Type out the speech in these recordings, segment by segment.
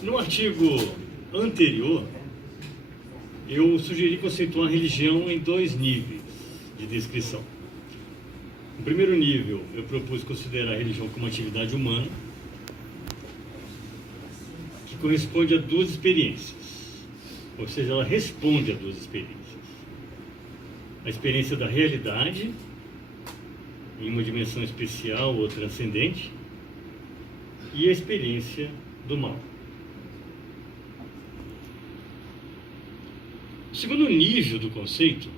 No artigo anterior, eu sugeri conceituar a religião em dois níveis de descrição. No primeiro nível, eu propus considerar a religião como atividade humana, que corresponde a duas experiências, ou seja, ela responde a duas experiências. A experiência da realidade, em uma dimensão especial ou transcendente, e a experiência do mal. O segundo nível do conceito,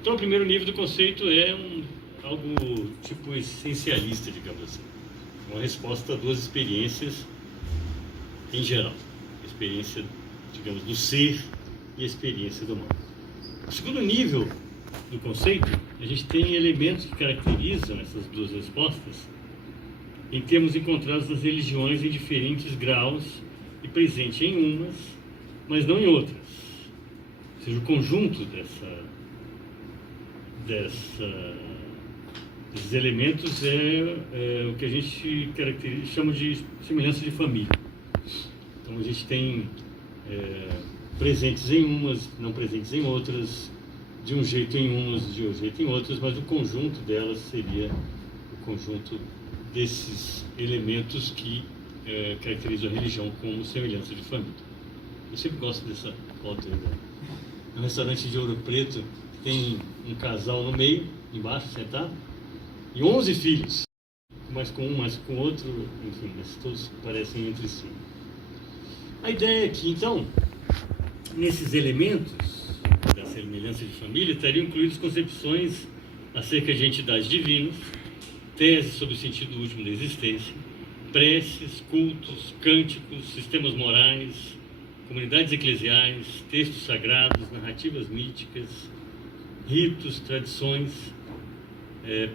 então o primeiro nível do conceito é algo tipo essencialista, digamos assim, uma resposta a duas experiências em geral, a experiência, digamos, do ser e a experiência do mal. O segundo nível do conceito, a gente tem elementos que caracterizam essas duas respostas em termos encontrados nas religiões em diferentes graus e presente em umas, mas não em outras. Ou seja, o conjunto desses elementos é o que a gente chama de semelhança de família. Então a gente tem presentes em umas, não presentes em outras, de um jeito em umas, de outro jeito em outras, mas o conjunto delas seria o conjunto desses elementos que caracterizam a religião como semelhança de família. Eu sempre gosto dessa foto aí, né? No restaurante de Ouro Preto tem um casal no meio, embaixo, sentado, e 11 filhos, mais com um, mais com o outro, enfim, mas todos parecem entre si. A ideia é que, então, nesses elementos da semelhança de família, estariam incluídas concepções acerca de entidades divinas, teses sobre o sentido último da existência, preces, cultos, cânticos, sistemas morais, comunidades eclesiais, textos sagrados, narrativas míticas, ritos, tradições,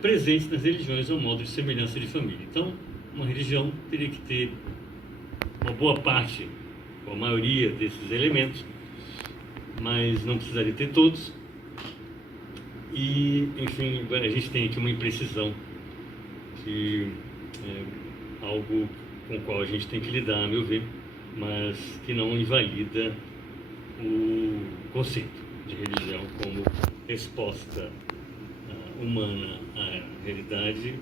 presentes nas religiões ao modo de semelhança de família. Então, uma religião teria que ter uma boa parte, ou a maioria desses elementos, mas não precisaria ter todos. E, enfim, a gente tem aqui uma imprecisão, que é algo com o qual a gente tem que lidar, a meu ver, mas que não invalida o conceito de religião como resposta humana à realidade,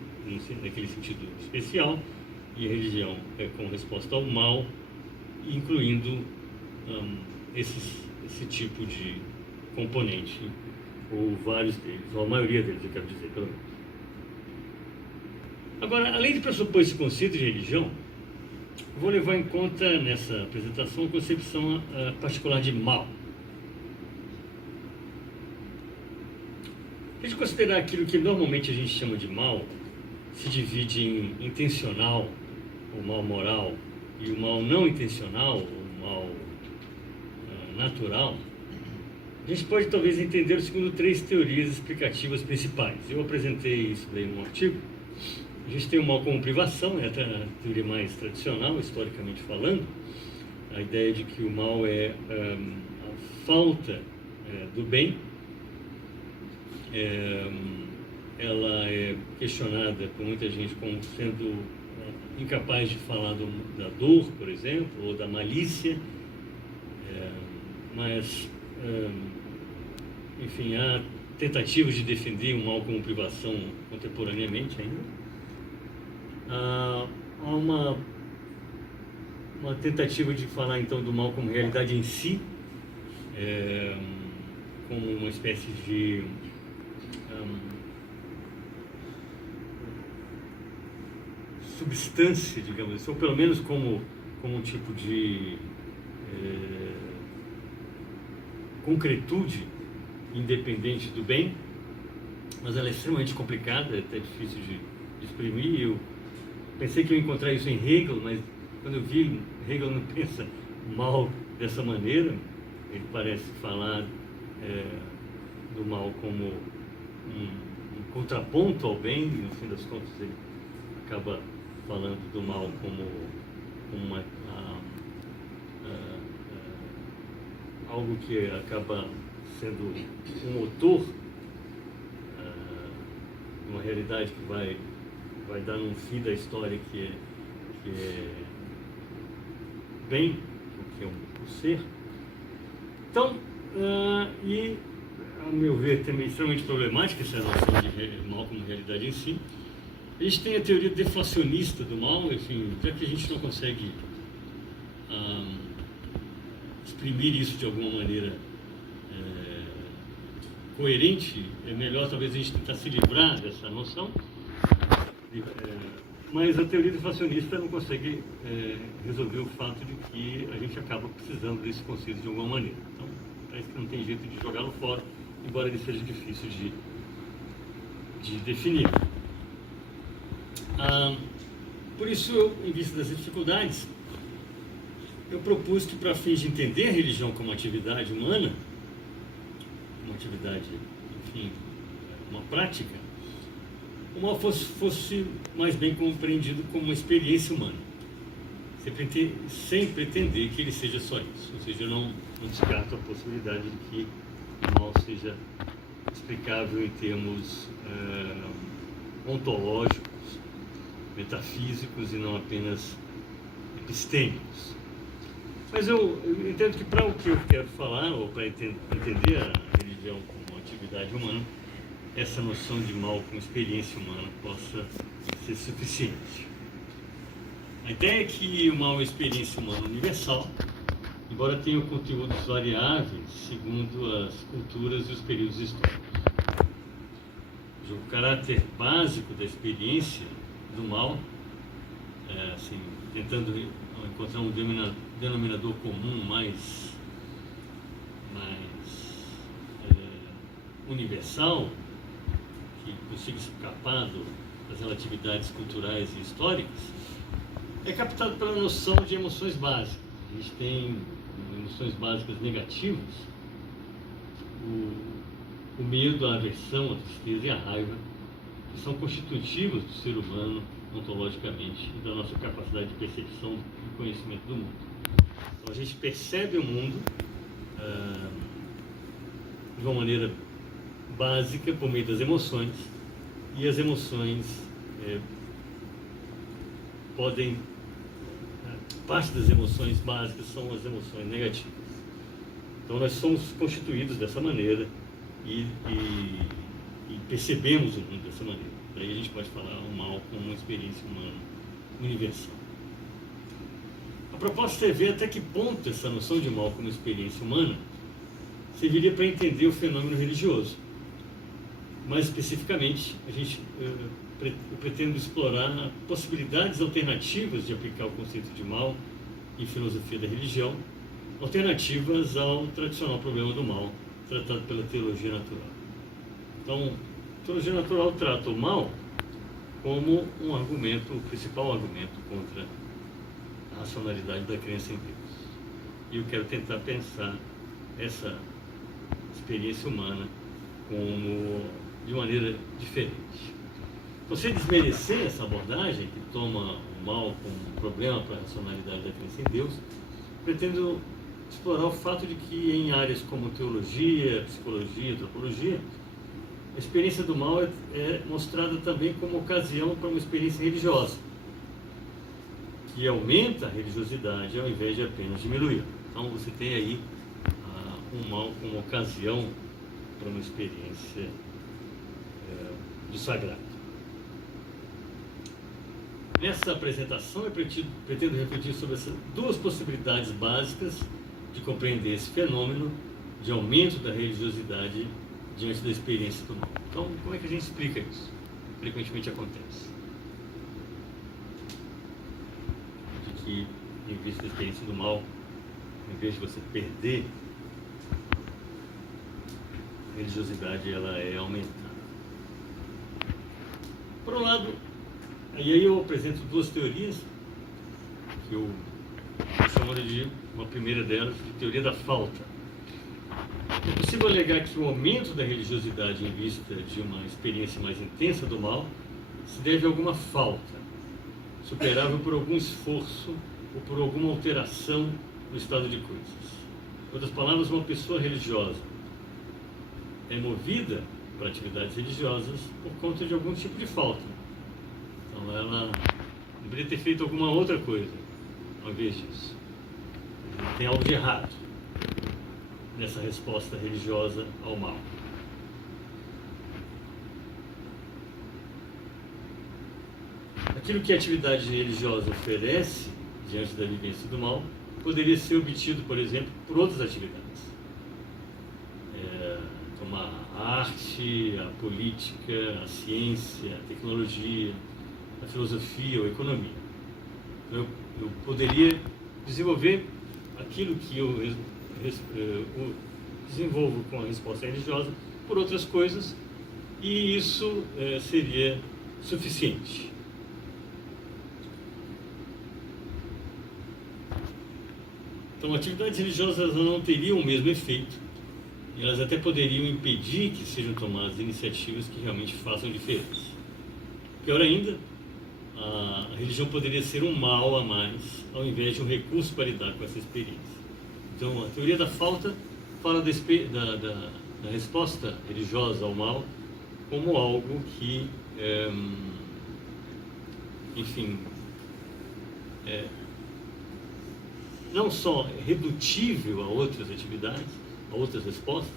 naquele sentido especial, e a religião como resposta ao mal, incluindo esse tipo de componente, ou vários deles, ou a maioria deles, eu quero dizer, pelo menos. Agora, além de pressupor esse conceito de religião, vou levar em conta nessa apresentação a concepção particular de mal. A gente considerar aquilo que normalmente a gente chama de mal, se divide em intencional, o mal moral, e o mal não intencional, o mal natural, a gente pode talvez entender segundo três teorias explicativas principais. Eu apresentei isso daí no artigo. A gente tem o mal como privação, é a teoria mais tradicional, historicamente falando. A ideia de que o mal é a falta do bem. Ela é questionada por muita gente como sendo incapaz de falar da dor, por exemplo, ou da malícia. Mas, enfim, há tentativas de defender o mal como privação contemporaneamente ainda. Há uma tentativa de falar então do mal como realidade em si, como uma espécie de substância, digamos assim, ou pelo menos como um tipo de concretude independente do bem, mas ela é extremamente complicada, é até difícil de exprimir. Eu pensei que eu ia encontrar isso em Hegel, mas quando eu vi, Hegel não pensa mal dessa maneira. Ele parece falar do mal como um contraponto ao bem, e no fim das contas ele acaba falando do mal como algo que acaba sendo um motor, uma realidade que vai dar um fim da história que é bem, o que é o ser. Então, e ao meu ver também extremamente problemática essa noção de mal como realidade em si. A gente tem a teoria deflacionista do mal, enfim, já que a gente não consegue exprimir isso de alguma maneira coerente, é melhor talvez a gente tentar se livrar dessa noção, mas a teoria deflacionista não consegue resolver o fato de que a gente acaba precisando desse conceito de alguma maneira. Então, parece que não tem jeito de jogá-lo fora, embora ele seja difícil de definir. Por isso, em vista das dificuldades, eu propus que, para fins de entender a religião como atividade humana, uma atividade, enfim, uma prática, o mal fosse mais bem compreendido como uma experiência humana, sem pretender que ele seja só isso. Ou seja, eu não descarto a possibilidade de que o mal seja explicável em termos ontológicos, metafísicos e não apenas epistêmicos. Mas eu entendo que para o que eu quero falar, ou para entender a religião como atividade humana, essa noção de mal como experiência humana possa ser suficiente. A ideia é que o mal é uma experiência humana universal, embora tenha conteúdos variáveis segundo as culturas e os períodos históricos. O caráter básico da experiência do mal, assim, tentando encontrar um denominador comum mais universal, que consiga escapar das relatividades culturais e históricas, é captado pela noção de emoções básicas. A gente tem emoções básicas negativas, o medo, a aversão, a tristeza e a raiva, que são constitutivos do ser humano ontologicamente e da nossa capacidade de percepção e conhecimento do mundo. Então a gente percebe o mundo de uma maneira básica por meio das emoções, e as emoções parte das emoções básicas são as emoções negativas. Então nós somos constituídos dessa maneira e percebemos o mundo dessa maneira. Daí a gente pode falar o mal como uma experiência humana universal. A proposta é ver até que ponto essa noção de mal como experiência humana serviria para entender o fenômeno religioso. Mais especificamente, eu pretendo explorar possibilidades alternativas de aplicar o conceito de mal em filosofia da religião, alternativas ao tradicional problema do mal tratado pela teologia natural. Então, a teologia natural trata o mal como o principal argumento contra a racionalidade da crença em Deus. E eu quero tentar pensar essa experiência humana de maneira diferente. Então, sem desmerecer essa abordagem que toma o mal como um problema para a racionalidade da crença em Deus, pretendo explorar o fato de que em áreas como teologia, psicologia, antropologia, a experiência do mal é mostrada também como ocasião para uma experiência religiosa, que aumenta a religiosidade ao invés de apenas diminuir. Então você tem aí um mal como ocasião para uma experiência do sagrado. Nessa apresentação eu pretendo refletir sobre essas duas possibilidades básicas de compreender esse fenômeno de aumento da religiosidade diante da experiência do mal. Então, como é que a gente explica isso? Frequentemente acontece. De que, em vista da experiência do mal, em vez de você perder, a religiosidade ela é aumentada. Por um lado, e aí eu apresento duas teorias, que eu chamo de uma primeira delas, de teoria da falta. É possível alegar que o aumento da religiosidade em vista de uma experiência mais intensa do mal se deve a alguma falta, superável por algum esforço ou por alguma alteração no estado de coisas. Em outras palavras, uma pessoa religiosa é movida para atividades religiosas por conta de algum tipo de falta. Então ela deveria ter feito alguma outra coisa ao invés disso. tem algo de errado nessa resposta religiosa ao mal. Aquilo que a atividade religiosa oferece diante da vivência do mal poderia ser obtido, por exemplo, por outras atividades. Como a arte, a política, a ciência, a tecnologia, a filosofia ou a economia. Eu poderia desenvolver aquilo que eu desenvolvo com a resposta religiosa por outras coisas, e isso seria suficiente. Então, atividades religiosas não teriam o mesmo efeito, e elas até poderiam impedir que sejam tomadas iniciativas que realmente façam diferença. Pior ainda, a religião poderia ser um mal a mais, ao invés de um recurso para lidar com essa experiência. Então, a teoria da falta fala da resposta religiosa ao mal como algo que, não só redutível a outras atividades, a outras respostas,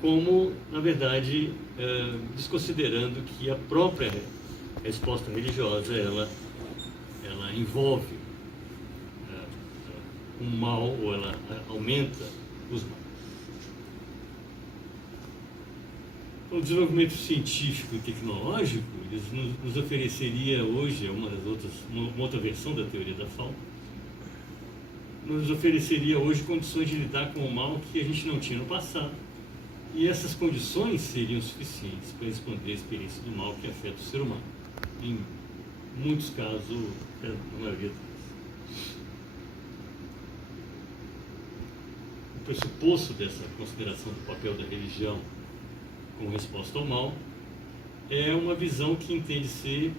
como, na verdade, desconsiderando que a própria resposta religiosa, ela envolve um mal, ou ela aumenta os males. O desenvolvimento científico e tecnológico nos ofereceria hoje, uma outra versão da teoria da falta, nos ofereceria hoje condições de lidar com o mal que a gente não tinha no passado. E essas condições seriam suficientes para responder a experiência do mal que afeta o ser humano. Em muitos casos, na maioria deles. O pressuposto dessa consideração do papel da religião como resposta ao mal é uma visão que entende ser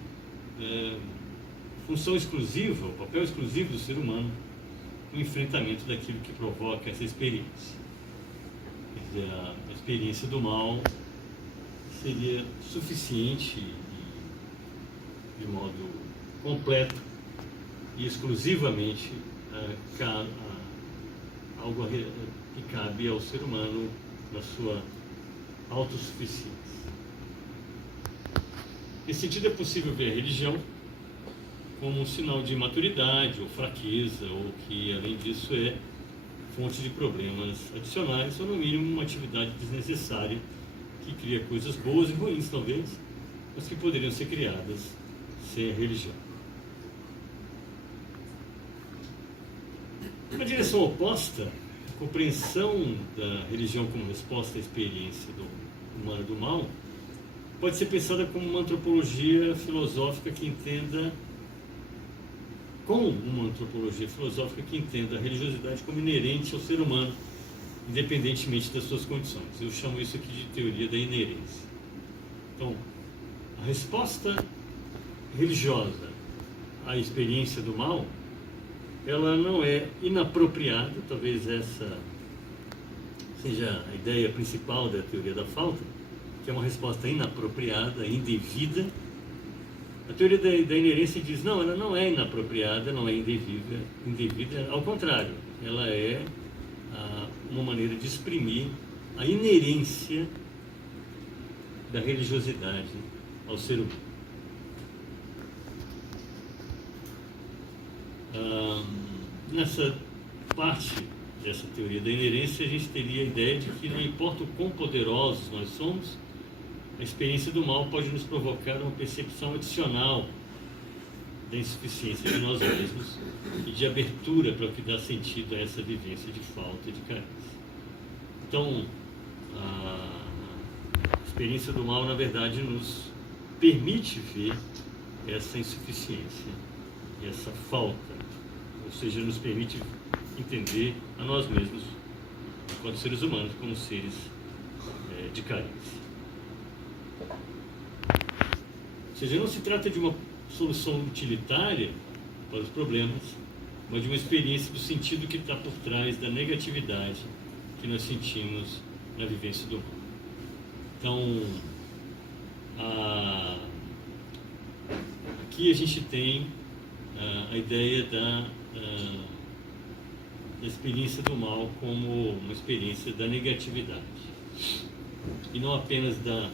função exclusiva, o papel exclusivo do ser humano no enfrentamento daquilo que provoca essa experiência. Quer dizer, a experiência do mal seria suficiente de modo completo e exclusivamente algo que cabe ao ser humano na sua autossuficiência. Nesse sentido, é possível ver a religião como um sinal de imaturidade ou fraqueza, ou que, além disso, é fonte de problemas adicionais, ou, no mínimo, uma atividade desnecessária que cria coisas boas e ruins, talvez, mas que poderiam ser criadas sem a religião. Uma direção oposta, a compreensão da religião como resposta à experiência humana do mal, pode ser pensada como uma antropologia filosófica que entenda a religiosidade como inerente ao ser humano, independentemente das suas condições. Eu chamo isso aqui de teoria da inerência. Então, a resposta religiosa à experiência do mal, ela não é inapropriada, talvez essa seja a ideia principal da teoria da falta, que é uma resposta inapropriada, indevida. A teoria da inerência diz, não, ela não é inapropriada, não é indevida, ao contrário, ela é uma maneira de exprimir a inerência da religiosidade ao ser humano. Nessa parte dessa teoria da inerência, a gente teria a ideia de que não importa o quão poderosos nós somos, a experiência do mal pode nos provocar uma percepção adicional da insuficiência de nós mesmos e de abertura para o que dá sentido a essa vivência de falta e de carência. Então, a experiência do mal, na verdade, nos permite ver essa insuficiência e essa falta, ou seja, nos permite entender a nós mesmos, enquanto seres humanos, como seres de carência. Ou seja, não se trata de uma solução utilitária para os problemas, mas de uma experiência do sentido que está por trás da negatividade que nós sentimos na vivência do mundo. Então, aqui a gente tem a ideia da experiência do mal como uma experiência da negatividade e não apenas da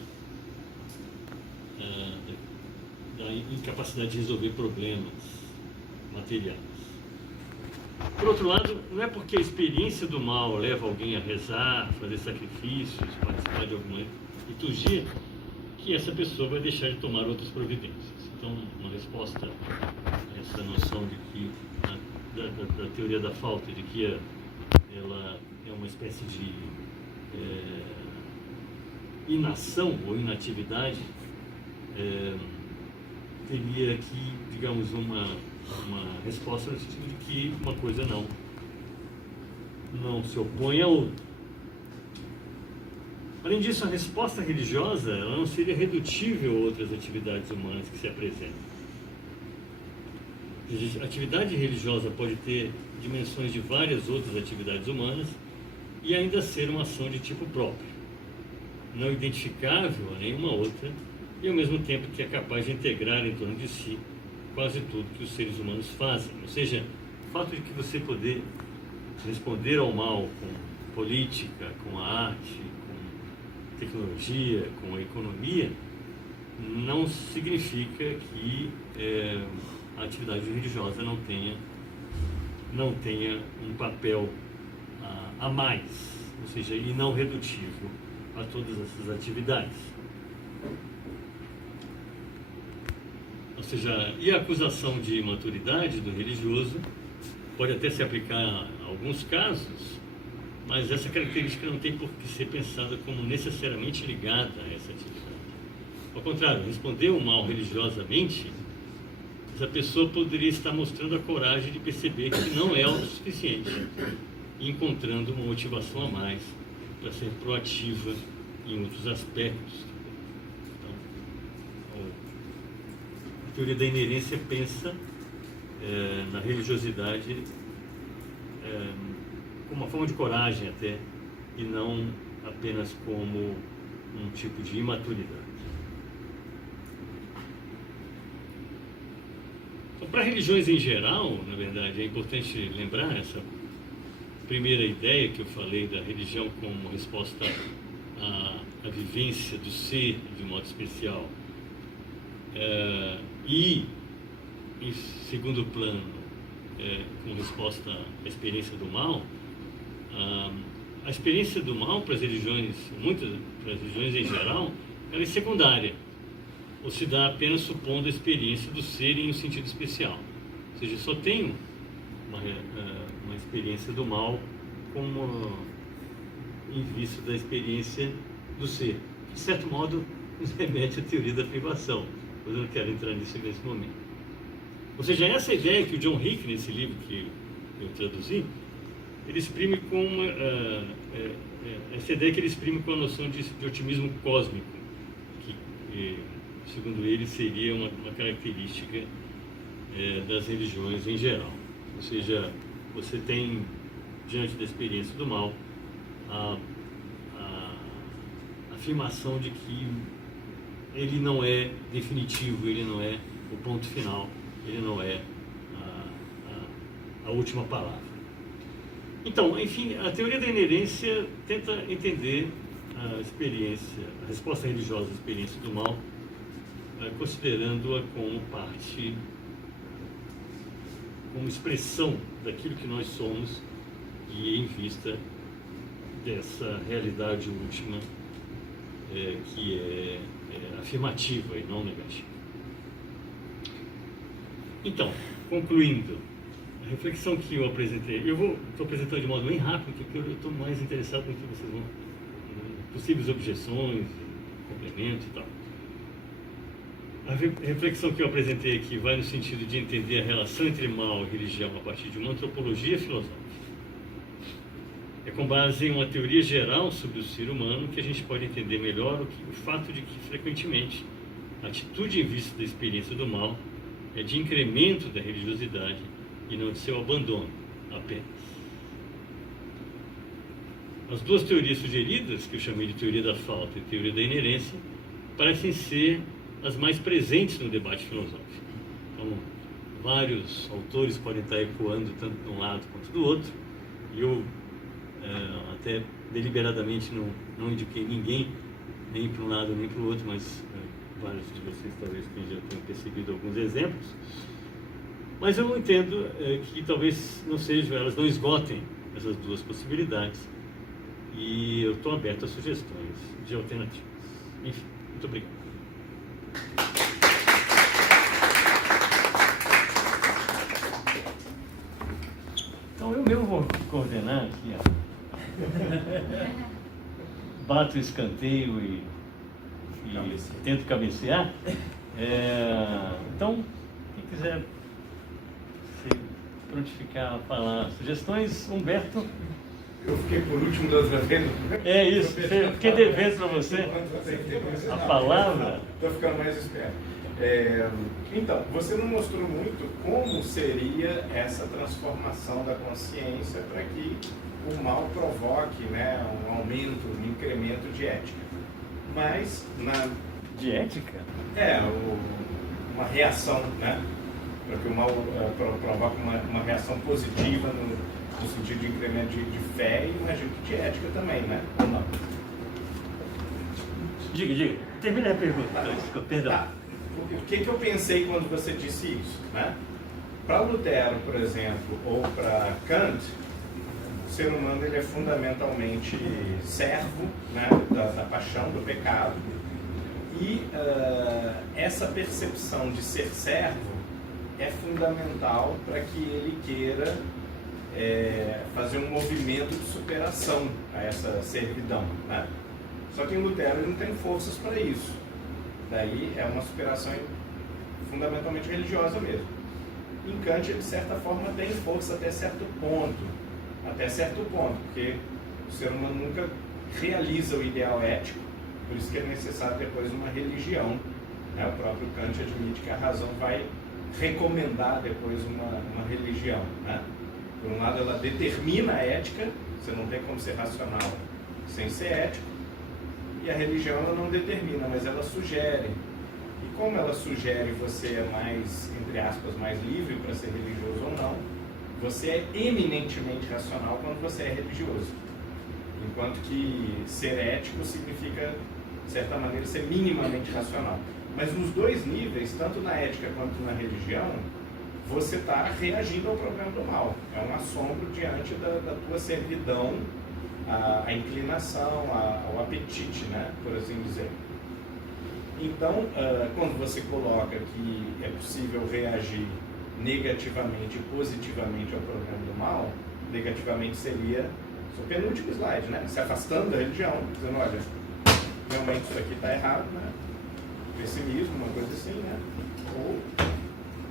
incapacidade de resolver problemas materiais. Por outro lado, não é porque a experiência do mal leva alguém a rezar, fazer sacrifícios, participar de alguma liturgia, que essa pessoa vai deixar de tomar outras providências. Então, uma resposta a essa noção de que da teoria da falta, de que ela é uma espécie de inação ou inatividade, teria aqui, digamos, uma resposta no sentido de que uma coisa não se opõe à outra. Além disso, a resposta religiosa ela não seria redutível a outras atividades humanas que se apresentam. A atividade religiosa pode ter dimensões de várias outras atividades humanas e ainda ser uma ação de tipo próprio, não identificável a nenhuma outra e ao mesmo tempo que é capaz de integrar em torno de si quase tudo que os seres humanos fazem. Ou seja, o fato de que você poder responder ao mal com política, com a arte, com tecnologia, com a economia, não significa que a atividade religiosa não tenha um papel a mais, ou seja, e não redutível a todas essas atividades. Ou seja, e a acusação de imaturidade do religioso pode até se aplicar a alguns casos, mas essa característica não tem por que ser pensada como necessariamente ligada a essa atividade. Ao contrário, responder o mal religiosamente, essa pessoa poderia estar mostrando a coragem de perceber que não é autossuficiente e encontrando uma motivação a mais para ser proativa em outros aspectos. Então, a teoria da inerência pensa na religiosidade como uma forma de coragem até, e não apenas como um tipo de imaturidade. Então, para religiões em geral, na verdade, é importante lembrar essa primeira ideia que eu falei da religião como resposta à vivência do ser de um modo especial. E, em segundo plano, como resposta à experiência do mal, a experiência do mal para as religiões, para as religiões em geral, ela é secundária, ou se dá apenas supondo a experiência do ser em um sentido especial. Ou seja, só tem uma experiência do mal como em vista da experiência do ser. De certo modo, nos remete à teoria da privação, mas eu não quero entrar nisso nesse momento. Ou seja, essa ideia que o John Hick, nesse livro que eu traduzi, ele exprime com essa ideia que ele exprime com a noção de otimismo cósmico, que, segundo ele, seria uma característica das religiões em geral. Ou seja, você tem, diante da experiência do mal, a afirmação de que ele não é definitivo, ele não é o ponto final, ele não é a última palavra. Então, enfim, a teoria da inerência tenta entender a resposta religiosa à experiência do mal, considerando-a como parte, como expressão daquilo que nós somos e em vista dessa realidade última que é afirmativa e não negativa. Então, concluindo, a reflexão que eu apresentei, estou apresentando de modo bem rápido, porque eu estou mais interessado no que vocês vão, possíveis objeções, complementos e tal. A reflexão que eu apresentei aqui vai no sentido de entender a relação entre mal e religião a partir de uma antropologia filosófica. É com base em uma teoria geral sobre o ser humano que a gente pode entender melhor o fato de que, frequentemente, a atitude em vista da experiência do mal é de incremento da religiosidade e não de seu abandono apenas. As duas teorias sugeridas, que eu chamei de teoria da falta e teoria da inerência, parecem ser as mais presentes no debate filosófico. Então, vários autores podem estar ecoando tanto de um lado quanto do outro, E eu até deliberadamente não indiquei ninguém, nem para um lado nem para o outro, mas vários de vocês talvez já tenham percebido alguns exemplos. Mas eu entendo que talvez elas não esgotem essas duas possibilidades. E eu estou aberto a sugestões de alternativas. Enfim, muito obrigado. Então eu mesmo vou coordenar aqui, bato o escanteio e tento cabecear. Então, quem quiser se prontificar a falar sugestões, Humberto. Eu fiquei por último da outra vez. É isso, fiquei devendo para você a palavra. Estou ficando mais esperto. Então, você não mostrou muito como seria essa transformação da consciência para que o mal provoque, né, um aumento, um incremento de ética. Mas, de ética? Uma reação, né? Para que o mal provoque uma reação positiva no sentido de incremento de fé e imagino que de ética também, né? Ou não? Diga. Termina a pergunta. Perdão. Tá. O que eu pensei quando você disse isso, né? Para Lutero, por exemplo, ou para Kant, o ser humano ele é fundamentalmente servo, né, da paixão, do pecado. E essa percepção de ser servo é fundamental para que ele queira fazer um movimento de superação a essa servidão, né? Só que em Lutero ele não tem forças para isso. Daí é uma superação fundamentalmente religiosa mesmo. Em Kant, ele, de certa forma, tem força até certo ponto, porque o ser humano nunca realiza o ideal ético, por isso que é necessário depois uma religião, né? O próprio Kant admite que a razão vai recomendar depois uma religião, né? Por um lado, ela determina a ética, você não tem como ser racional sem ser ético, e a religião ela não determina, mas ela sugere. E como ela sugere, você é mais, entre aspas, mais livre para ser religioso ou não, você é eminentemente racional quando você é religioso. Enquanto que ser ético significa, de certa maneira, ser minimamente racional. Mas nos dois níveis, tanto na ética quanto na religião, você está reagindo ao problema do mal. É um assombro diante da tua servidão, a inclinação, ao apetite, né, por assim dizer. Então, quando você coloca que é possível reagir negativamente e positivamente ao problema do mal, negativamente seria o penúltimo slide, né? Se afastando da religião, dizendo, olha, realmente isso aqui está errado, né? Pessimismo, uma coisa assim, né? Ou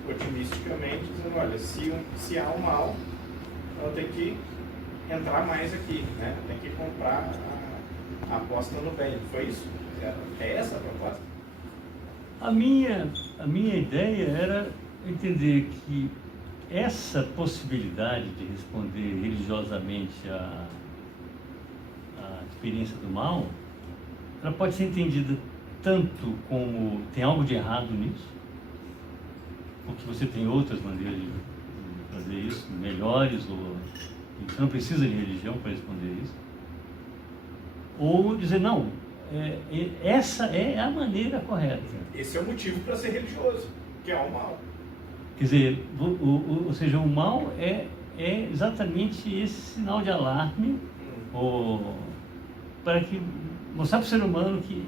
otimisticamente, dizendo, olha, se há um mal, então tem que entrar mais aqui, né? Tem que comprar a aposta no bem. Foi isso? É essa a proposta? A minha ideia era entender que essa possibilidade de responder religiosamente à experiência do mal, ela pode ser entendida tanto como tem algo de errado nisso, porque você tem outras maneiras de fazer isso, melhores, ou você não precisa de religião para responder isso, ou dizer, não, essa é a maneira correta. Esse é o motivo para ser religioso, que é o mal. Quer dizer, ou seja, o mal é exatamente esse sinal de alarme, para que mostrar para o ser humano que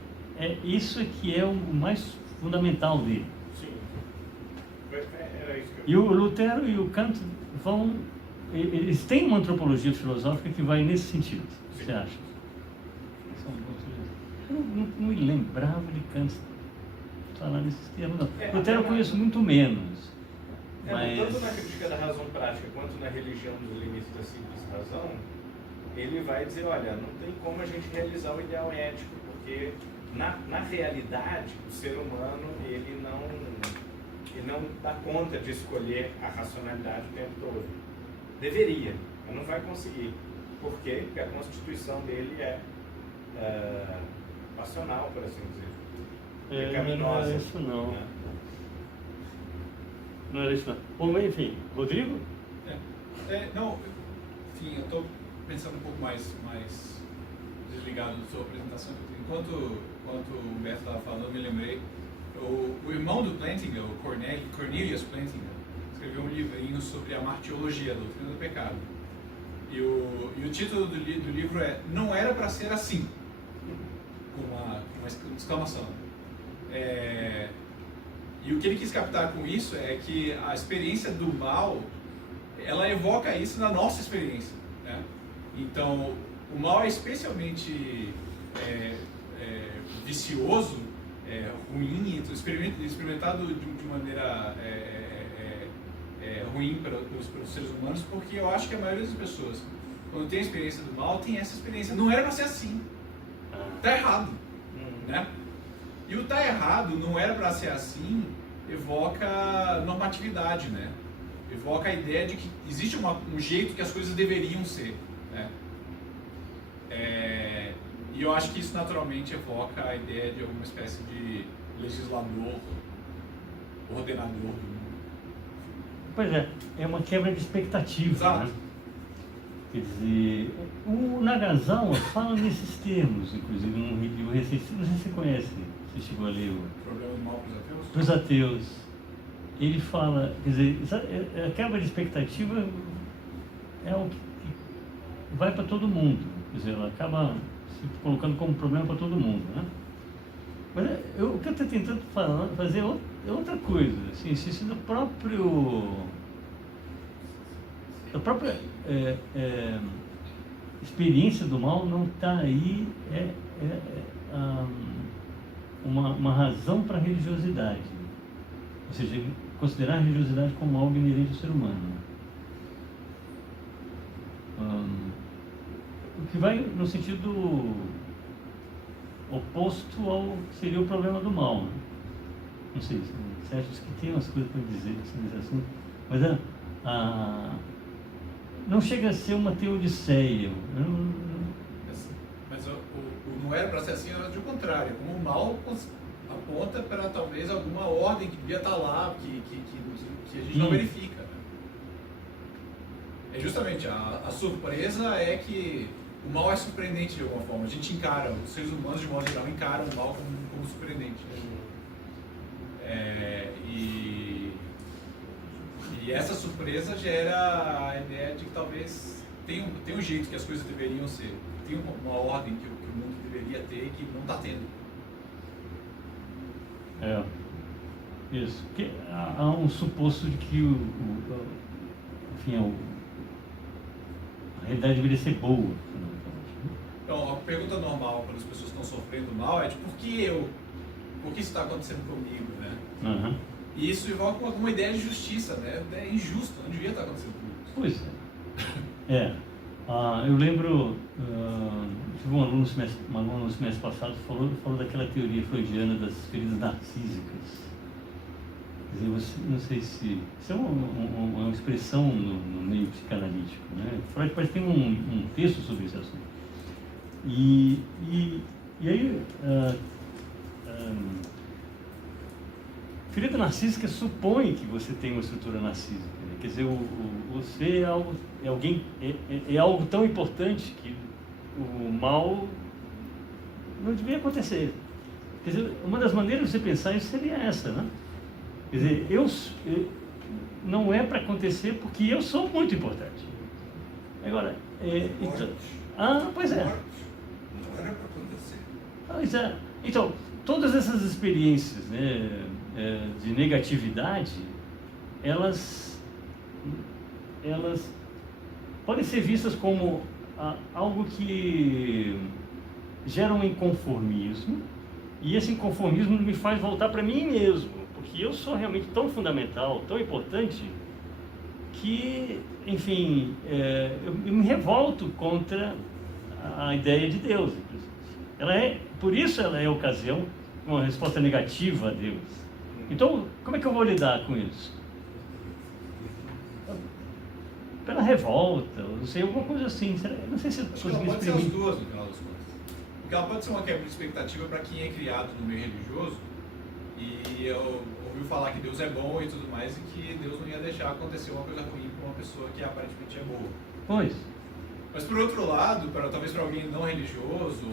isso é que é o mais fundamental dele. Sim. Era isso que eu... E o Lutero e o Kant eles têm uma antropologia filosófica que vai nesse sentido. Sim. Você acha? Eu não me lembrava de Kant falar nesses termos, não. Lutero eu conheço muito menos. Mas... Tanto na crítica da razão prática quanto na religião dos limites da simples razão, ele vai dizer, olha, não tem como a gente realizar o ideal ético, porque na realidade o ser humano ele não dá conta de escolher a racionalidade o tempo todo. Deveria, mas não vai conseguir. Por quê? Porque a constituição dele é passional, por assim dizer. Pecaminosa. Não era isso não. Né? Não era isso não. Bom, enfim, Rodrigo? Não, enfim, eu estou pensando um pouco mais desligado da sua apresentação. Enquanto o Humberto estava falando, eu me lembrei, o irmão do Plantinga, o Cornelius Plantinga, escreveu um livrinho sobre a martiologia, a doutrina do pecado. E o título do livro é Não Era Para Ser Assim, com uma exclamação. E o que ele quis captar com isso é que a experiência do mal, ela evoca isso na nossa experiência, né? Então, o mal é especialmente vicioso, ruim, experimentado de maneira ruim pelos seres humanos, porque eu acho que a maioria das pessoas, quando tem a experiência do mal, tem essa experiência. Não era para ser assim. Tá errado, né? E o tá errado, não era para ser assim, evoca normatividade, né? Evoca a ideia de que existe um jeito que as coisas deveriam ser, né? E eu acho que isso naturalmente evoca a ideia de alguma espécie de legislador, ordenador do mundo. Pois é uma quebra de expectativa. Exato. Né? Quer dizer, o Nagasawa fala nesses termos, inclusive num review recente, não sei se você conhece, você chegou a ler o Problema do mal para os ateus? Para os ateus. Ele fala, quer dizer, a quebra de expectativa é o que vai para todo mundo, quer dizer, ela acaba se colocando como problema para todo mundo, né? Mas o que eu estou tentando fazer é outra coisa, assim, isso da própria experiência do mal não está aí, uma razão para a religiosidade, ou seja, considerar a religiosidade como algo inerente ao ser humano. O que vai no sentido oposto ao que seria o problema do mal, né? Não sei, você acha que tem umas coisas para dizer sobre esse assunto, mas não chega a ser uma teodiceia. Mas o não era para ser assim, era de contrário, como o mal aponta para talvez alguma ordem que devia estar lá, que a gente não verifica. Né? É justamente, a surpresa é que o mal é surpreendente de alguma forma. A gente encara, os seres humanos de modo geral encaram o mal como surpreendente. E essa surpresa gera a ideia de que talvez tem um jeito que as coisas deveriam ser, tem uma ordem que o mundo deveria ter e que não está tendo. Isso. Porque há um suposto de que a realidade deveria ser boa. Então, a pergunta normal quando as pessoas estão sofrendo mal é de por que isso está acontecendo comigo, né? Uhum. E isso evoca alguma ideia de justiça, né? É injusto, não devia estar acontecendo comigo. Pois é. Eu lembro, tive um aluno no semestre passado falou daquela teoria freudiana das feridas narcísicas. Quer dizer, não sei se... Isso é uma expressão no meio psicanalítico, né? Freud parece que tem um texto sobre esse assunto. E aí, ferida narcísica supõe que você tem uma estrutura narcísica, né? Quer dizer, você é algo tão importante que o mal não devia acontecer. Quer dizer, uma das maneiras de você pensar isso seria essa, né? Quer dizer, não é para acontecer porque eu sou muito importante. Agora, pois é. Não era para acontecer. Pois é. Então, todas essas experiências, né, de negatividade, elas podem ser vistas como algo que gera um inconformismo, e esse inconformismo me faz voltar para mim mesmo, porque eu sou realmente tão fundamental, tão importante, que, enfim, eu me revolto contra a ideia de Deus. Por isso ela é a ocasião, uma resposta negativa a Deus. Então, como é que eu vou lidar com isso? Pela revolta, não sei, alguma coisa assim. Não sei se eu Acho que ela pode ser as duas, no final das contas. Porque ela pode ser uma quebra de expectativa para quem é criado no meio religioso e ouviu falar que Deus é bom e tudo mais, e que Deus não ia deixar acontecer uma coisa ruim com uma pessoa que aparentemente é boa. Pois. Mas por outro lado, talvez para alguém não religioso,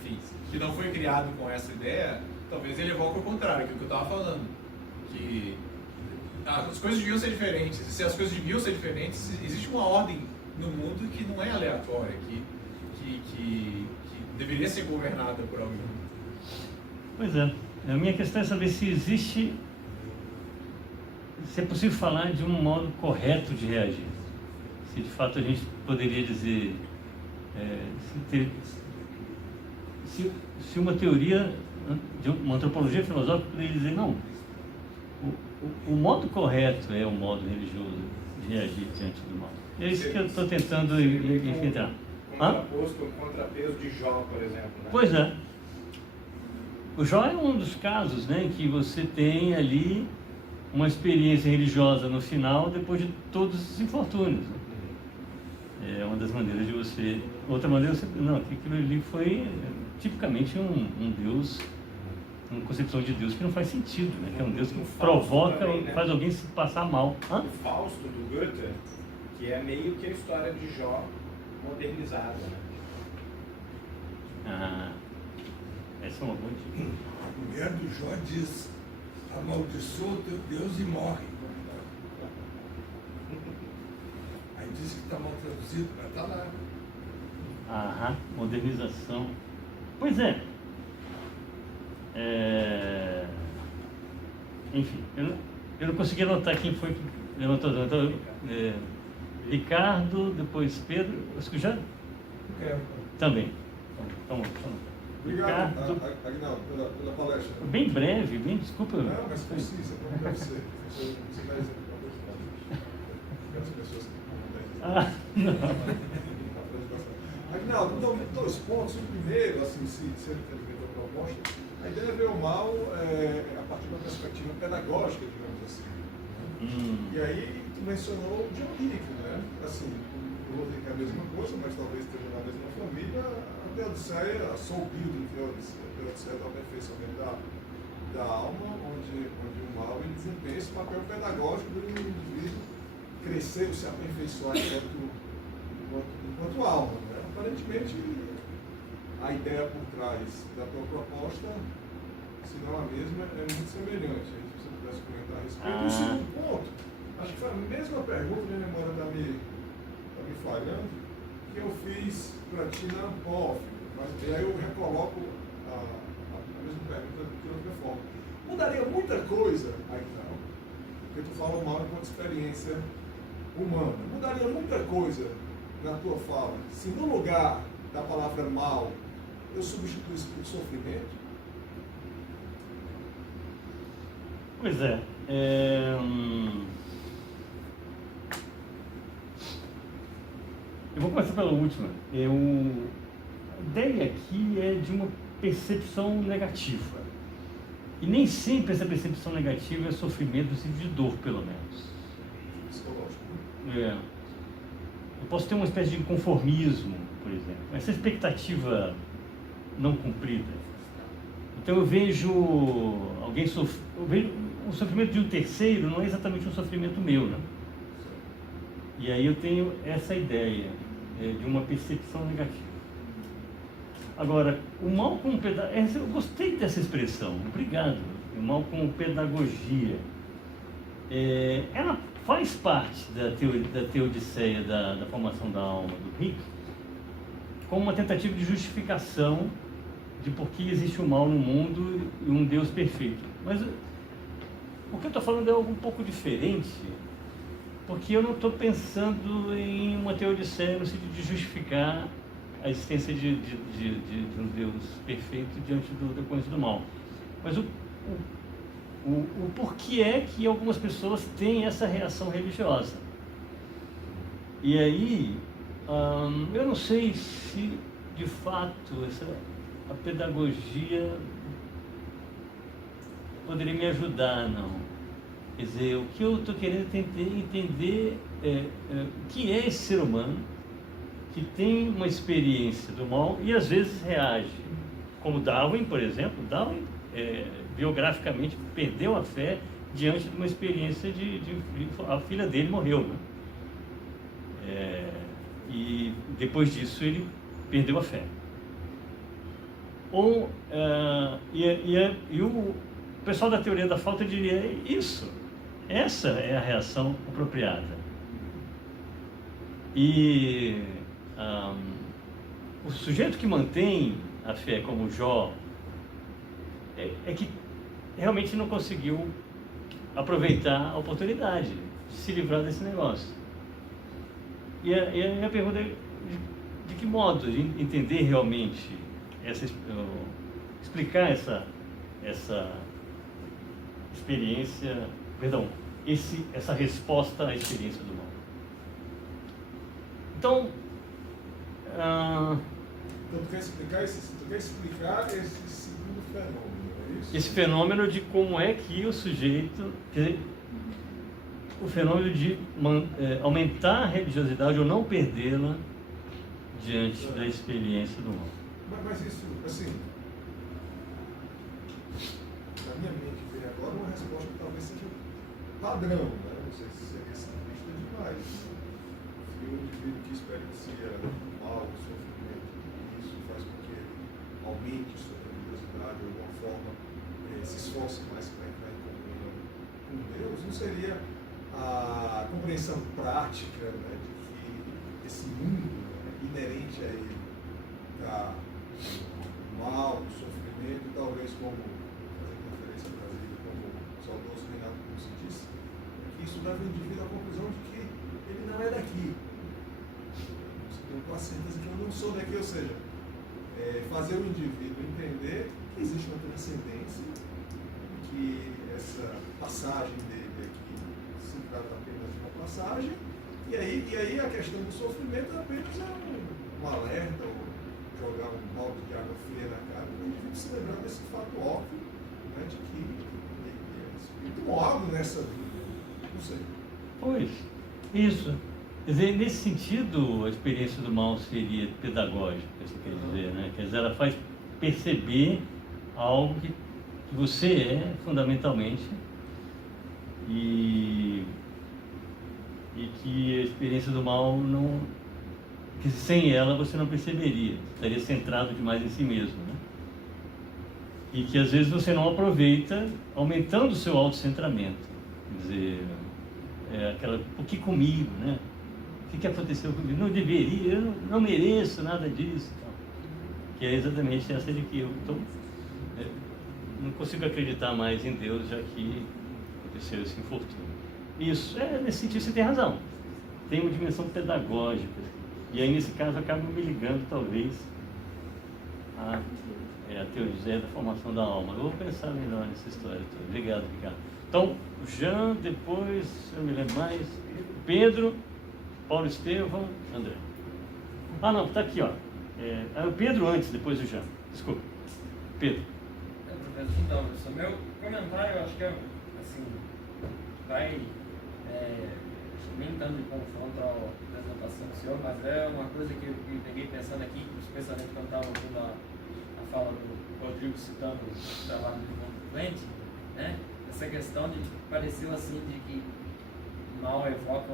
enfim, que não foi criado com essa ideia, talvez ele evoque o contrário, que é o que eu estava falando. Que as coisas deviam ser diferentes. E se as coisas deviam ser diferentes, existe uma ordem no mundo que não é aleatória, que deveria ser governada por alguém. Pois é. A minha questão é saber se existe, se é possível falar de um modo correto de reagir. Se de fato a gente poderia dizer, se uma teoria, de uma antropologia filosófica poderia dizer, não, o modo correto é o modo religioso de reagir diante do mal. É isso que eu estou tentando enfrentar. Contrapeso de Jó, por exemplo. Né? Pois é. O Jó é um dos casos, né, em que você tem ali uma experiência religiosa no final, depois de todos os infortúnios. Né? É uma das maneiras de você... Outra maneira, não, que aquilo ali foi tipicamente um Deus, uma concepção de Deus que não faz sentido, né? Que é um Deus que provoca, também, né? Faz alguém se passar mal. O Fausto, do Goethe, que é meio que a história de Jó modernizada, né? Ah, essa é uma boa dica. A mulher do Jó diz: amaldiçoa o teu Deus e morre. Aí diz que está mal traduzido, mas está lá. Aham, modernização. Pois é. Enfim, eu não consegui anotar quem foi que levantou. Ricardo, depois Pedro. Acho que já? Também. Então, Obrigado, Ricardo. Aguinaldo, pela palestra. Bem breve, bem, desculpa. Não, mas precisa, como deve ser. Você dá exemplo para as pessoas que não têm. Não. Aguinaldo, então, 2 pontos. O primeiro, assim, se ele interpretou a proposta, a ideia é ver o mal a partir de uma perspectiva pedagógica, digamos assim. E aí, tu mencionou o John Hick, né? Assim, o Rodrigo é a mesma coisa, mas talvez esteja na mesma família. A Teodiceia, a Soul Building Theories, a Teodiceia do aperfeiçoamento da alma, onde o mal ele desempenha esse papel pedagógico do indivíduo crescer, se aperfeiçoar enquanto alma. Né? Aparentemente, a ideia por trás da tua proposta, se não a mesma, é muito semelhante. A gente precisa pudesse comentar a respeito. E o segundo ponto, acho que foi a mesma pergunta, minha memória está me falhando, que eu fiz para ti na POF, mas aí eu recoloco a mesma pergunta de outra forma. Mudaria muita coisa aí não, porque tu fala mal enquanto experiência humana. Mudaria muita coisa na tua fala se no lugar da palavra mal eu substituísse por sofrimento? Pois é. Eu vou começar pela última. A ideia aqui é de uma percepção negativa. E nem sempre essa percepção negativa é sofrimento no sentido de dor, pelo menos. Psicológico. Eu posso ter uma espécie de conformismo, por exemplo. Essa expectativa não cumprida. Então eu vejo alguém sofrer. Eu vejo o sofrimento de um terceiro não é exatamente um sofrimento meu, né? E aí eu tenho essa ideia de uma percepção negativa. Agora, o mal como pedagogia, eu gostei dessa expressão, obrigado. O mal como pedagogia, ela faz parte da teodiceia da formação da alma do Rick, como uma tentativa de justificação de por que existe o mal no mundo e um Deus perfeito. Mas o que eu estou falando é algo um pouco diferente, porque eu não estou pensando em uma teodiceia no sentido de justificar a existência de um Deus perfeito diante da coisa do mal. Mas o porquê é que algumas pessoas têm essa reação religiosa. E aí, eu não sei se, de fato, a pedagogia poderia me ajudar, não. Quer dizer, o que eu estou querendo entender o que é esse ser humano que tem uma experiência do mal e às vezes reage. Como Darwin, por exemplo. Darwin, biograficamente, perdeu a fé diante de uma experiência a filha dele morreu, né? E depois disso ele perdeu a fé. E o pessoal da teoria da falta diria isso. Essa é a reação apropriada. E o sujeito que mantém a fé, como Jó, é que realmente não conseguiu aproveitar a oportunidade de se livrar desse negócio. E a pergunta é de que modo entender realmente, explicar essa experiência, essa resposta à experiência do mal. Então, Então tu quer explicar esse segundo fenômeno, é isso? esse fenômeno de como é que o sujeito, quer dizer, o fenômeno de aumentar a religiosidade ou não perdê-la diante da experiência do mal. Mas isso, assim, na minha mente vem agora uma resposta que talvez seja padrão, né? Não sei se seria simplista demais. Se o indivíduo que experiencia o mal, o sofrimento, isso faz com que ele aumente sua religiosidade de alguma forma, se esforce mais para entrar em comunhão com Deus, não seria a compreensão prática, né, de que esse mundo, né, inerente a ele, está mal, sofrimento, e talvez como, fazendo referência a Brasília, como o saudoso Renato Russo disse, que isso leva o indivíduo à conclusão de que ele não é daqui. Tem placentas que eu não sou daqui, ou seja, fazer o indivíduo entender que existe uma transcendência, que essa passagem dele aqui se trata apenas de uma passagem, e aí a questão do sofrimento apenas é um alerta, ou jogar um balde de água fria na cara, para o indivíduo se lembrar desse fato óbvio, né, de que ele é espiritual nessa vida. Não sei. Pois, isso. Quer dizer, nesse sentido, a experiência do mal seria pedagógica, você quer dizer, né? Quer dizer, ela faz perceber algo que você é, fundamentalmente, e que a experiência do mal não... que sem ela você não perceberia, estaria centrado demais em si mesmo, né? E que às vezes você não aproveita, aumentando o seu autocentramento. Quer dizer, o que comigo, né? O que aconteceu comigo? Não deveria, eu não mereço nada disso. Então, que é exatamente essa de que eu não consigo acreditar mais em Deus, já que aconteceu esse infortúnio. Isso, nesse sentido você tem razão. Tem uma dimensão pedagógica. E aí, nesse caso, acaba me ligando, talvez, a teoria da formação da alma. Eu vou pensar melhor nessa história toda. Obrigado, Ricardo. Então, Jean, depois, se eu me lembro mais, Pedro, Paulo Estevão, André. Ah, não, está aqui, ó. O Pedro antes, depois o Jean. Desculpa. Pedro. Então, professor, meu comentário, eu acho que assim, vai nem tanto de confronto à apresentação do senhor, mas é uma coisa que eu peguei pensando aqui, especialmente quando estava ouvindo a fala do Rodrigo citando o trabalho do Irmão Clemente, né? Essa questão de pareceu assim de que o mal evoca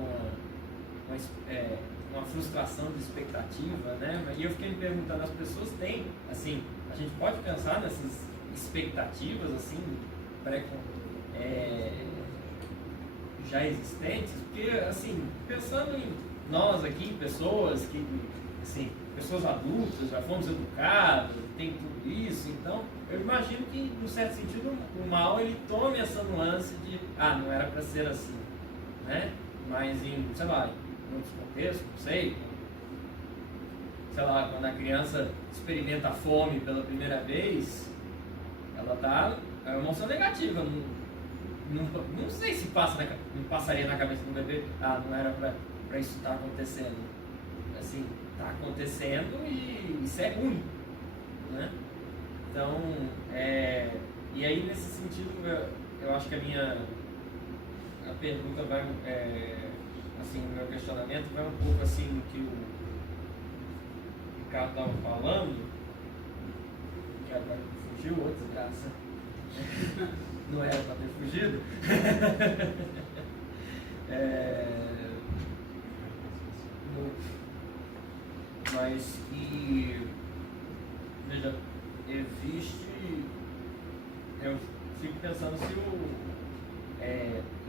uma frustração de expectativa, né? E eu fiquei me perguntando, as pessoas têm, assim, a gente pode pensar nessas expectativas, assim, já existentes, porque, assim, pensando em nós aqui, pessoas que, assim, pessoas adultas, já fomos educados, tem tudo isso, então, eu imagino que, num certo sentido, o mal, ele tome essa nuance de, não era para ser assim, né? Mas em, sei lá, em outros contextos, não sei lá, quando a criança experimenta a fome pela primeira vez, ela tá, é uma emoção negativa, não sei se não passaria na cabeça do bebê, não era para isso estar acontecendo. Assim, está acontecendo e isso é ruim, né? Então, e aí nesse sentido, eu acho que a pergunta vai, assim, o meu questionamento vai um pouco assim no que o Ricardo estava falando, que agora fugiu outra desgraça. Não era para ter fugido.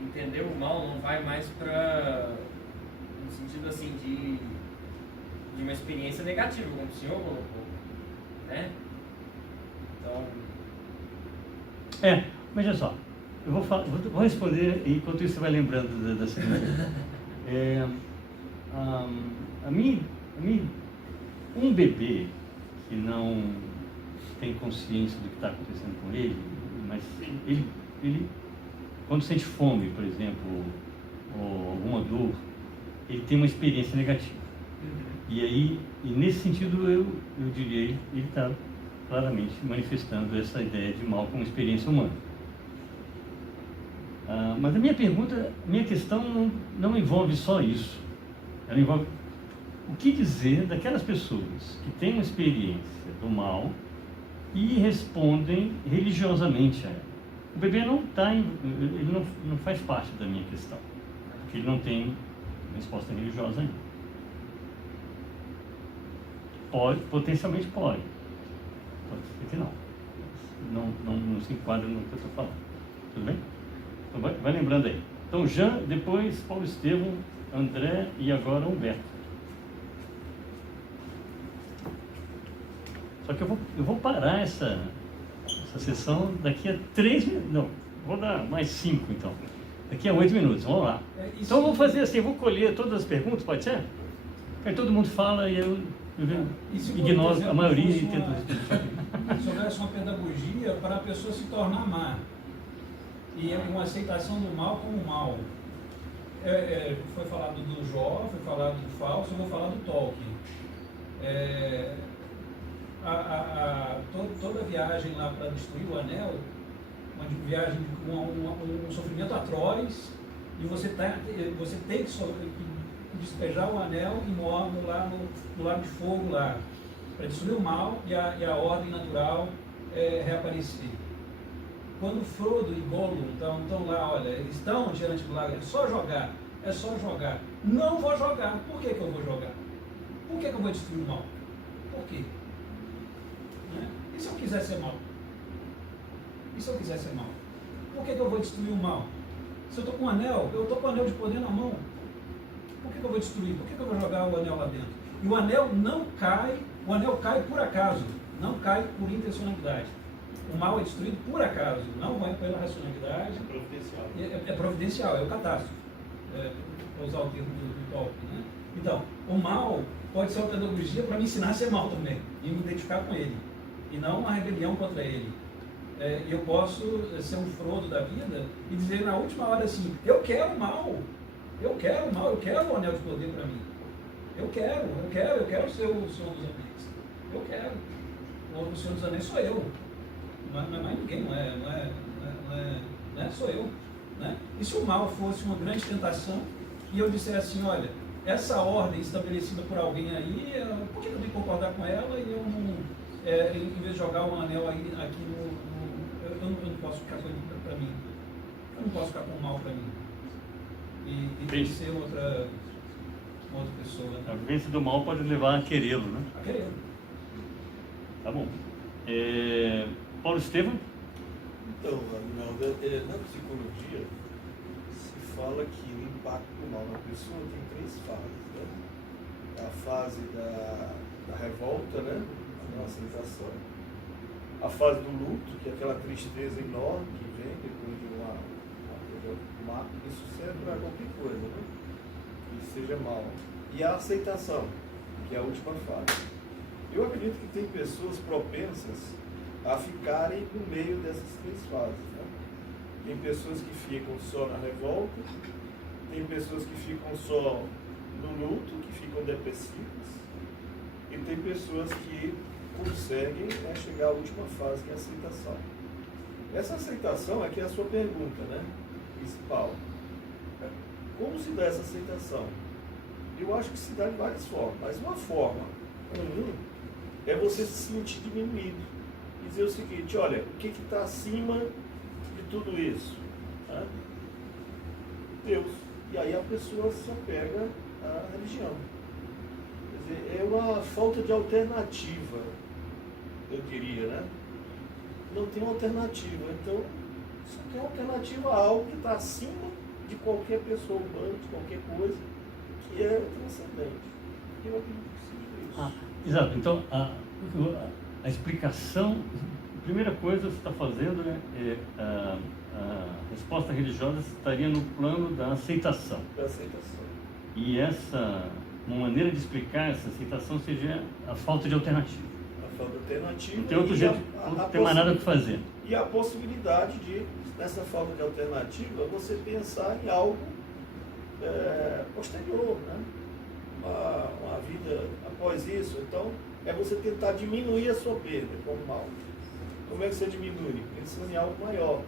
entender o mal não vai mais para no sentido assim de uma experiência negativa, como o senhor colocou, né? Então... Veja só, eu vou responder e enquanto isso você vai lembrando da segunda. Um bebê que não tem consciência do que está acontecendo com ele, mas ele quando sente fome, por exemplo, ou alguma dor, ele tem uma experiência negativa. E nesse sentido eu diria, ele está claramente manifestando essa ideia de mal como experiência humana. Mas a minha questão não envolve só isso. Ela envolve o que dizer daquelas pessoas que têm uma experiência do mal e respondem religiosamente a ela. O bebê ele não faz parte da minha questão, porque ele não tem resposta religiosa ainda. Potencialmente pode ser que não se enquadra no que eu estou falando. Tudo bem? Então vai lembrando aí. Então Jean, depois Paulo Estevão, André e agora Humberto. Só que eu vou parar essa sessão daqui a 3 minutos. Não, vou dar mais 5 então. Daqui a 8 minutos, vamos lá. Então eu vou fazer assim, eu vou colher todas as perguntas, pode ser? Aí todo mundo fala e eu ignoro a maioria e tento responder. Se houvesse uma pedagogia para a pessoa se tornar má e uma aceitação do mal como mal. Foi falado do Jó, foi falado do Fausto, eu vou falar do Tolkien. Toda viagem lá para destruir o anel, uma viagem com um sofrimento atroz, e você tem que despejar o anel e morre lá no lago de fogo lá, para destruir o mal e a ordem natural reaparecer. Quando Frodo e Gollum estão lá, olha, eles estão diante do lago, é só jogar. Não vou jogar. Por que eu vou jogar? Por que eu vou destruir o mal? Por quê? Né? E se eu quiser ser mal? Por que eu vou destruir o mal? Se eu estou com um anel, eu estou com um anel de poder na mão. Por que eu vou destruir? Por que eu vou jogar o anel lá dentro? E o anel não cai, o anel cai por acaso, não cai por intencionalidade. O mal é destruído por acaso, não vai pela racionalidade. É providencial. É providencial, é o catástrofe, para usar o termo do Tolkien, né? Então, o mal pode ser uma pedagogia para me ensinar a ser mal também, e me identificar com ele, e não uma rebelião contra ele. Eu posso ser um Frodo da vida e dizer na última hora assim, eu quero o mal, eu quero o anel de poder para mim. Eu quero ser o Senhor dos Anéis. Eu quero. O Senhor dos Anéis sou eu. Não é mais ninguém, sou eu. Né? E se o mal fosse uma grande tentação e eu dissesse assim, olha, essa ordem estabelecida por alguém aí, por que eu tenho que concordar com ela e eu não, em vez de jogar um anel aí, aqui eu não posso ficar com ele para mim. Eu não posso ficar com o mal para mim. E tem que ser uma outra pessoa. Né? A vivência do mal pode levar a querê-lo, né? A querê-lo. Tá bom. Paulo Estevão? Então, Aguinaldo, na psicologia se fala que o impacto do mal na pessoa tem 3 fases, né? A fase da revolta, né? A não aceitação. A fase do luto, que é aquela tristeza enorme que vem depois de uma coisa, isso serve para qualquer coisa, né? Que seja mal. E a aceitação, que é a última fase. Eu acredito que tem pessoas propensas a ficarem no meio dessas 3 fases. Né? Tem pessoas que ficam só na revolta, tem pessoas que ficam só no luto, que ficam depressivas, e tem pessoas que conseguem chegar à última fase, que é a aceitação. Essa aceitação aqui é a sua pergunta, né? Principal. Como se dá essa aceitação? Eu acho que se dá de várias formas, mas uma forma comum é você se sentir diminuído e dizer o seguinte, olha, o que está acima de tudo isso? Tá? Deus. E aí a pessoa se apega à religião. Quer dizer, é uma falta de alternativa, eu diria, né? Não tem alternativa, então só tem alternativa a algo que está acima de qualquer pessoa humana, de qualquer coisa, que é transcendente. Eu acredito que seja isso. Exato. Então, a explicação, a primeira coisa que você está fazendo a resposta religiosa estaria no plano da aceitação. Da aceitação. E uma maneira de explicar essa aceitação seja a falta de alternativa. A falta de alternativa. Não tem outro jeito, não tem mais nada o que fazer. E a possibilidade de, nessa falta de alternativa, você pensar em algo posterior, né? Uma vida após isso. Então, é você tentar diminuir a sua perda como mal. Como é que você diminui? Pensando em algo maior.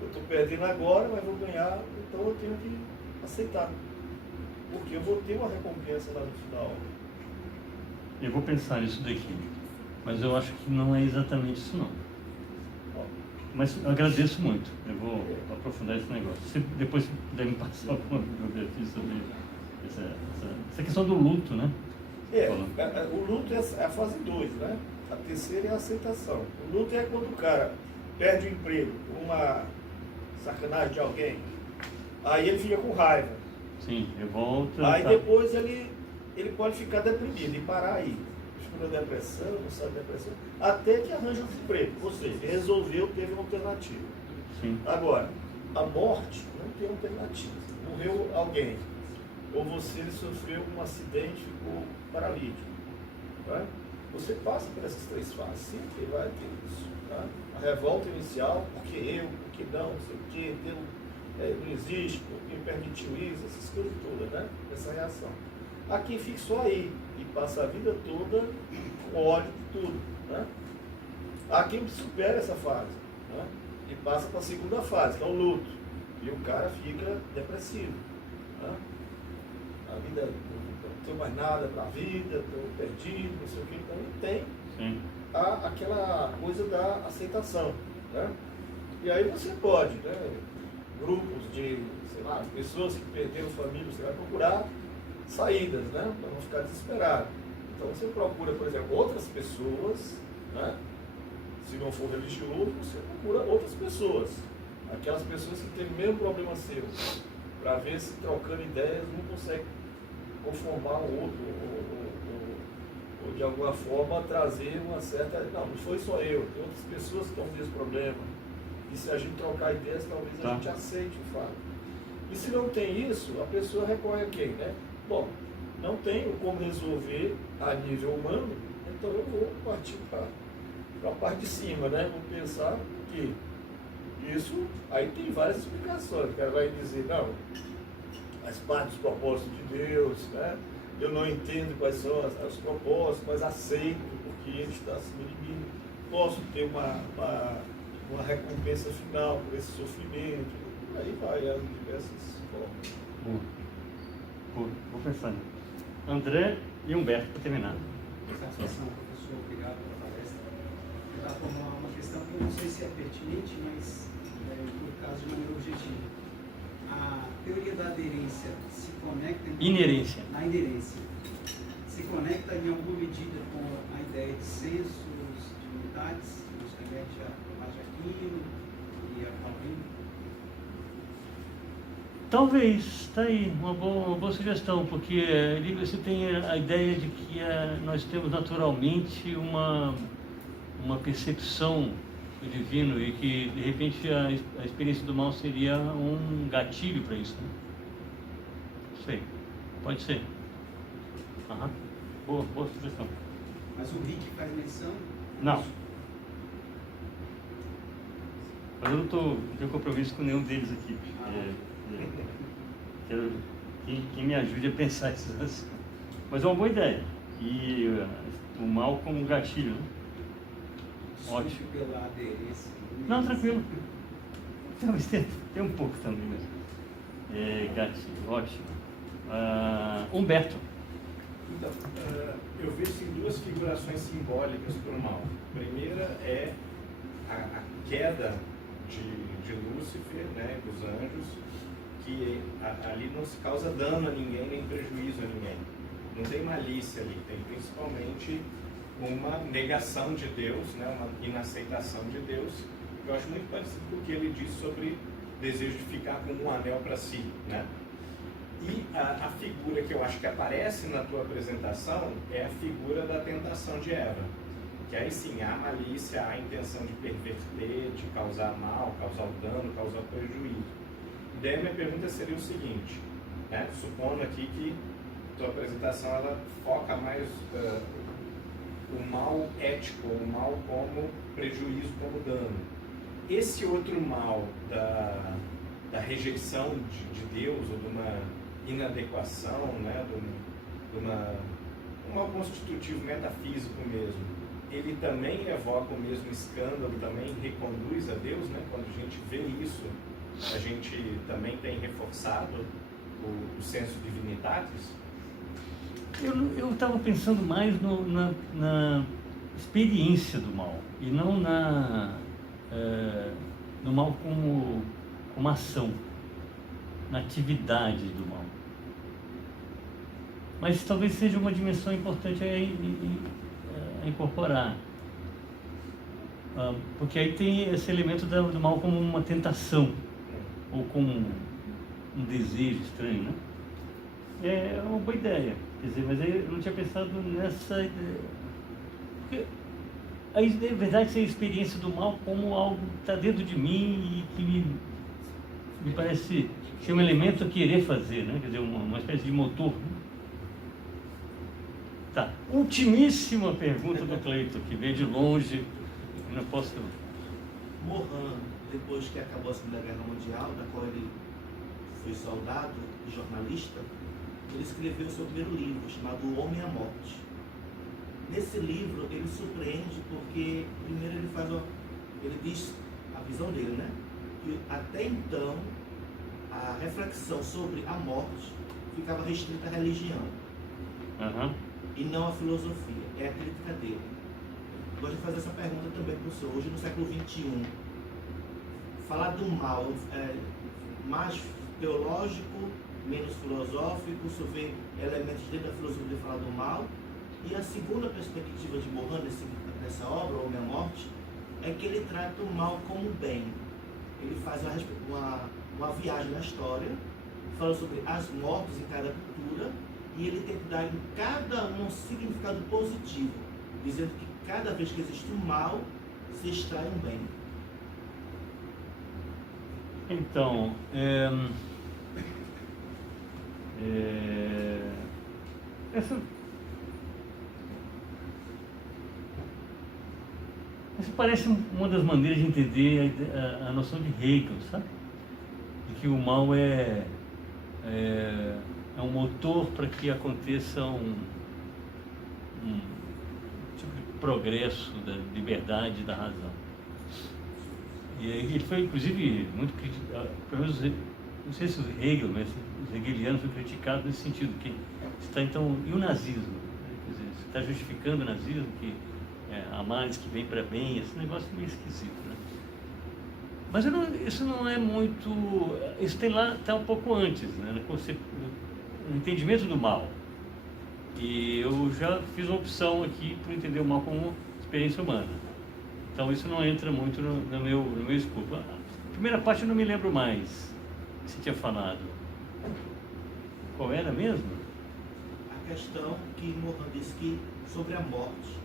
Eu estou perdendo agora, mas vou ganhar, então eu tenho que aceitar. Porque eu vou ter uma recompensa lá no final. Eu vou pensar nisso daqui, mas eu acho que não é exatamente isso não. Mas eu agradeço muito, eu vou aprofundar esse negócio. Se depois você puder me passar alguma bibliografia sobre essa questão do luto, né? O luto é a fase 2, né? A terceira é a aceitação. O luto é quando o cara perde o emprego, uma sacanagem de alguém, aí ele fica com raiva. Sim, revolta. Aí depois ele pode ficar deprimido e parar aí. Fica na depressão, não sai da depressão, até que arranja um emprego. Ou seja, ele resolveu, teve uma alternativa. Sim. Agora, a morte não tem alternativa. Morreu alguém, ou você sofreu um acidente, ficou paralítico. Tá? Você passa por essas 3 fases, sempre vai ter isso. Tá? A revolta inicial, porque não sei o que, não existe, porque me permitiu isso, essas coisas todas, né? Essa reação. Aqui fica só aí, e passa a vida toda com ódio de tudo. Né? Há quem supera essa fase, né? E passa para a segunda fase, que é o luto. E o cara fica depressivo. Né? A vida, não tenho mais nada para a vida, estou perdido, não sei o que, então ele tem aquela coisa da aceitação. Né? E aí você pode, né? Grupos de, sei lá, pessoas que perderam família, você vai procurar saídas, né? Para não ficar desesperado. Então você procura, por exemplo, outras pessoas, né? Se não for religioso, você procura outras pessoas. Aquelas pessoas que têm o mesmo problema seu, para ver se trocando ideias um consegue conformar o outro, ou de alguma forma trazer uma certa... Não foi só eu, tem outras pessoas que estão com esse problema. E se a gente trocar ideias, talvez a gente aceite o fato. E se não tem isso, a pessoa recorre a quem, né? Bom, não tenho como resolver a nível humano, então eu vou partir para a parte de cima, né? Vou pensar que isso, aí tem várias explicações. O cara vai dizer, não, faz parte dos propósitos de Deus, né? Eu não entendo quais são os propósitos, mas aceito porque Ele está acima de mim. Posso ter uma recompensa final por esse sofrimento. Aí vai as diversas formas. Vou pensar. André e Humberto, para terminar. Satisfação, professor. Obrigado pela palestra. Eu estava com uma questão que eu não sei se é pertinente, mas no caso de maneira objetiva. A teoria da aderência se conecta... Inerência. Na inerência. Se conecta em alguma medida com a ideia de sensos, de unidades, que nos remete a Tomás de Aquino e a Calvino? Talvez, está aí, uma boa sugestão, porque você tem a ideia de que nós temos naturalmente uma percepção do divino e que, de repente, a experiência do mal seria um gatilho para isso, né? Não sei, pode ser. Boa sugestão. Mas o Rick faz menção? Não. Mas eu não tenho compromisso com nenhum deles aqui. Quero quem me ajude a pensar essas coisas. Mas é uma boa ideia. E o mal como um gatilho, né? Ótimo. Pela aderência. Não, tranquilo. Talvez tem um pouco também mesmo. Gatilho, ótimo. Humberto. Então, eu vejo assim, 2 figurações simbólicas para o mal. A primeira é a queda de Lúcifer, né, dos anjos, que ali não se causa dano a ninguém, nem prejuízo a ninguém. Não tem malícia ali, tem principalmente uma negação de Deus, né, uma inaceitação de Deus, que eu acho muito parecido com o que ele diz sobre desejo de ficar com um anel para si, né? E a figura que eu acho que aparece na tua apresentação é a figura da tentação de Eva. Que aí sim, há malícia, há intenção de perverter, de causar mal, causar dano, causar prejuízo. E daí a minha pergunta seria o seguinte, né? Supondo aqui que a tua apresentação ela foca mais o mal ético, o mal como prejuízo, como dano. Esse outro mal da rejeição de Deus, ou de uma inadequação, né? de um mal constitutivo metafísico mesmo, ele também evoca o mesmo escândalo, também reconduz a Deus, né? Quando a gente vê isso, a gente também tem reforçado o senso divinitatis? Eu estava pensando mais na experiência do mal, e não no mal como ação, na atividade do mal. Mas talvez seja uma dimensão importante a incorporar. Porque aí tem esse elemento do mal como uma tentação, ou como um desejo estranho, né? É uma boa ideia, quer dizer, mas eu não tinha pensado nessa ideia. Porque aí, na verdade, essa experiência do mal como algo que está dentro de mim e que me parece ser um elemento a querer fazer, né? Quer dizer, uma espécie de motor. Tá. Ultimíssima pergunta do Cleiton, que veio de longe, não posso... Mohan, depois que acabou a Segunda Guerra Mundial, da qual ele foi soldado e jornalista, ele escreveu o seu primeiro livro, chamado O Homem e a Morte. Nesse livro, ele surpreende porque, primeiro, ele diz a visão dele, né? Que até então, a reflexão sobre a morte ficava restrita à religião. E não à filosofia. É a crítica dele. Gosto de fazer essa pergunta também para o senhor. Hoje, no século XXI, falar do mal é mais teológico, menos filosófico, o senhor vê elementos dentro da filosofia de falar do mal. E a segunda perspectiva de Mohan nessa obra, O Homem e a Morte, é que ele trata o mal como bem. Ele faz uma viagem na história, fala sobre as mortes em cada cultura, e ele tenta dar em cada um significado positivo, dizendo que cada vez que existe um mal, se extrai um bem. Então, essa parece uma das maneiras de entender a noção de Hegel, sabe? De que o mal é um motor para que aconteça um tipo de progresso da liberdade e da razão. E ele foi, inclusive, muito criticado, pelo menos, não sei se o Hegel, mas os hegelianos foram criticados nesse sentido, que está, então, e o nazismo? Quer dizer, você está justificando o nazismo, que a males que vem para bem, esse negócio é meio esquisito, né? Mas isso não é muito... Isso tem lá, está um pouco antes, né? No entendimento do mal. E eu já fiz uma opção aqui por entender o mal como experiência humana. Então isso não entra muito no meu escopo. A primeira parte eu não me lembro mais que você tinha falado. Qual era mesmo? A questão que Mohan disse que sobre a morte,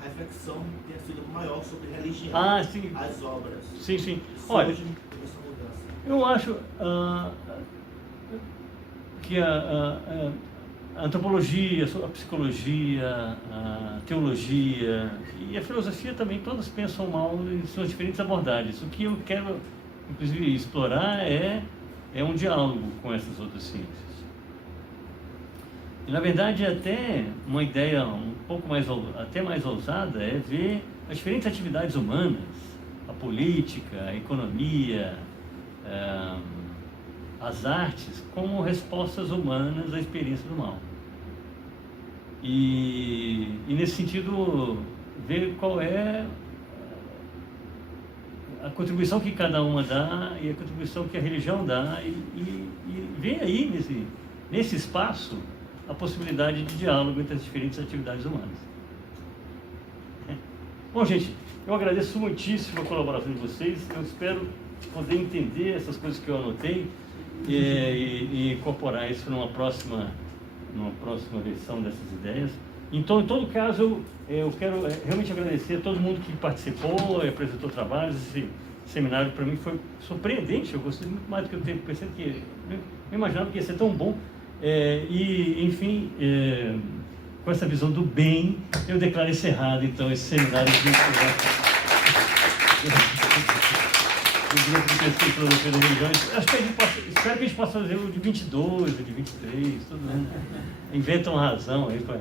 a reflexão tenha sido maior sobre religião, sim. as obras. Sim, sim. Olha, eu acho que a antropologia, a psicologia, a teologia e a filosofia também, todas pensam o mal em suas diferentes abordagens. O que eu quero, inclusive, explorar é um diálogo com essas outras ciências. E, na verdade, até uma ideia um pouco mais ousada é ver as diferentes atividades humanas, a política, a economia, as artes, como respostas humanas à experiência do mal. E nesse sentido, ver qual é a contribuição que cada uma dá e a contribuição que a religião dá, e ver aí, nesse espaço, a possibilidade de diálogo entre as diferentes atividades humanas. Bom, gente, eu agradeço muitíssimo a colaboração de vocês. Eu espero poder entender essas coisas que eu anotei e incorporar isso numa próxima versão dessas ideias. Então, em todo caso, eu quero realmente agradecer a todo mundo que participou e apresentou trabalhos. Esse seminário para mim foi surpreendente, eu gostei muito mais do que eu pensei que eu imaginava que ia ser tão bom. Enfim, com essa visão do bem, eu declaro encerrado então esse seminário de grupo de pesquisa e filosofia da religião. Acho que espero que a gente possa fazer o de 22, o de 23, todo mundo inventa uma razão aí para